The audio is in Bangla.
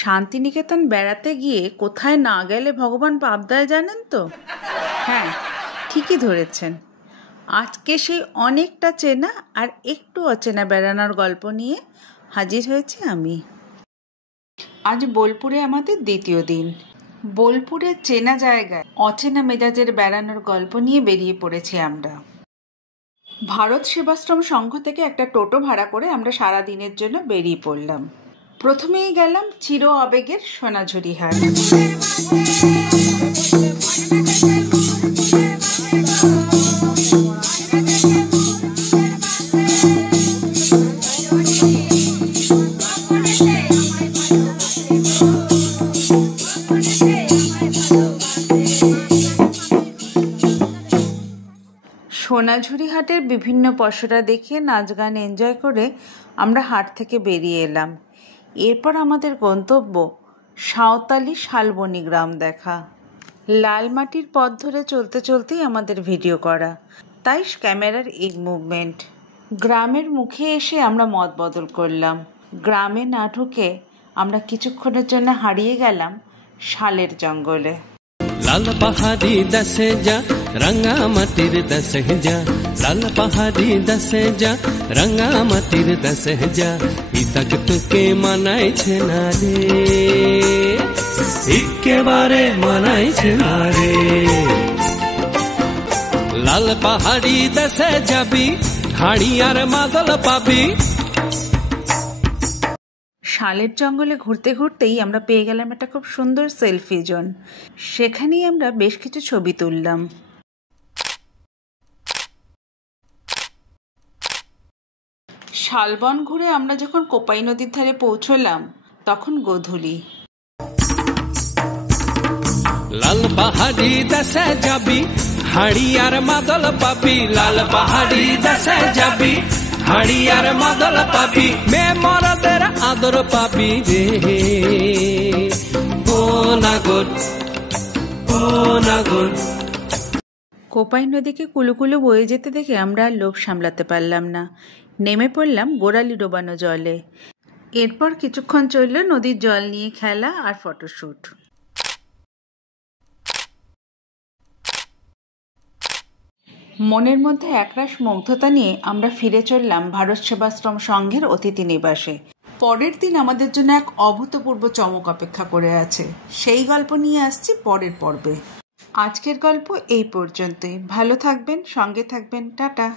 শান্তিনিকেতন বেড়াতে গিয়ে কোথায় না গেলে ভগবান পাপ দেয় জানেন তো? হ্যাঁ, ঠিকই ধরেছেন। আজকে সেই অনেকটা চেনা আর একটু অচেনা বেড়ানোর গল্প নিয়ে হাজির হয়েছি আমি। আজ বোলপুরে আমাদের দ্বিতীয় দিন। বোলপুরের চেনা জায়গায় অচেনা মেজাজের বেড়ানোর গল্প নিয়ে বেরিয়ে পড়েছি আমরা। ভারত সেবাশ্রম সংঘ থেকে একটা টোটো ভাড়া করে আমরা সারা দিনের জন্য বেরিয়ে পড়লাম। প্রথমেই গেলাম চির আবেগের সোনাঝুরি হাট। সোনাঝুরি হাটের বিভিন্ন পসরা দেখে নাচ গান এনজয় করে আমরা হাট থেকে বেরিয়ে এলাম। এরপর আমাদের গন্তব্য সাঁওতালি শালবনী গ্রাম দেখা। লাল মাটির পথ ধরে চলতে চলতেই আমাদের ভিডিও করা, তাই ক্যামেরার এই মুভমেন্ট। গ্রামের মুখে এসে আমরা মত বদল করলাম। গ্রামে না ঢুকে আমরা কিছুক্ষণের জন্য হারিয়ে গেলাম শালের জঙ্গলে। লাল পাহাড়ি দশে যা রঙা মাটির দশে যা, লাল পাহাড়ি দশে যা রঙা মাটির দশে যা, ইতাক তোকে মানাইছে না রে, একেবারে মানাইছে না রে। লাল পাহাড়ি দশে যাবি, হাড়ি আর মাদল পাবি। শালের জঙ্গলে ঘুরতে ঘুরতেই আমরা পেয়ে গেলাম একটা খুব সুন্দর সেলফি জোন। সেখানেই আমরা বেশ কিছু ছবি তুললাম। শালবন ঘুরে আমরা যখন কোপাই নদীর ধারে পৌঁছলাম তখন গোধূলি। লাল পাহাড়ি দশে যাবি, হাড়ি আর মাদল পাবি, লাল পাহাড়ি দশে যাবি, হাড়ি আর মাদল পাবি, মে মরদের আদর পাবি রে, ও নাগর ও নাগর। কোপাই নদীকে কুলুকুলু বয়ে যেতে দেখে আমরা আর লোভ সামলাতে পারলাম না, নেমে পড়লাম গোড়ালি ডোবানো জলে। এরপর কিছুক্ষণ চলল নদীর জল নিয়ে খেলা আর ফটোশ্যুট। মনের মধ্যে একরাশ মুগ্ধতা নিয়ে আমরা ফিরে চললাম ভারত সেবাশ্রম সংঘের অতিথি নিবাসে। পরের দিন আমাদের জন্য এক অভূতপূর্ব চমক অপেক্ষা করে আছে, সেই গল্প নিয়ে আসছি পরের পর্বে। আজকের গল্প এই পর্যন্তই। ভালো থাকবেন, সঙ্গে থাকবেন, টাটা।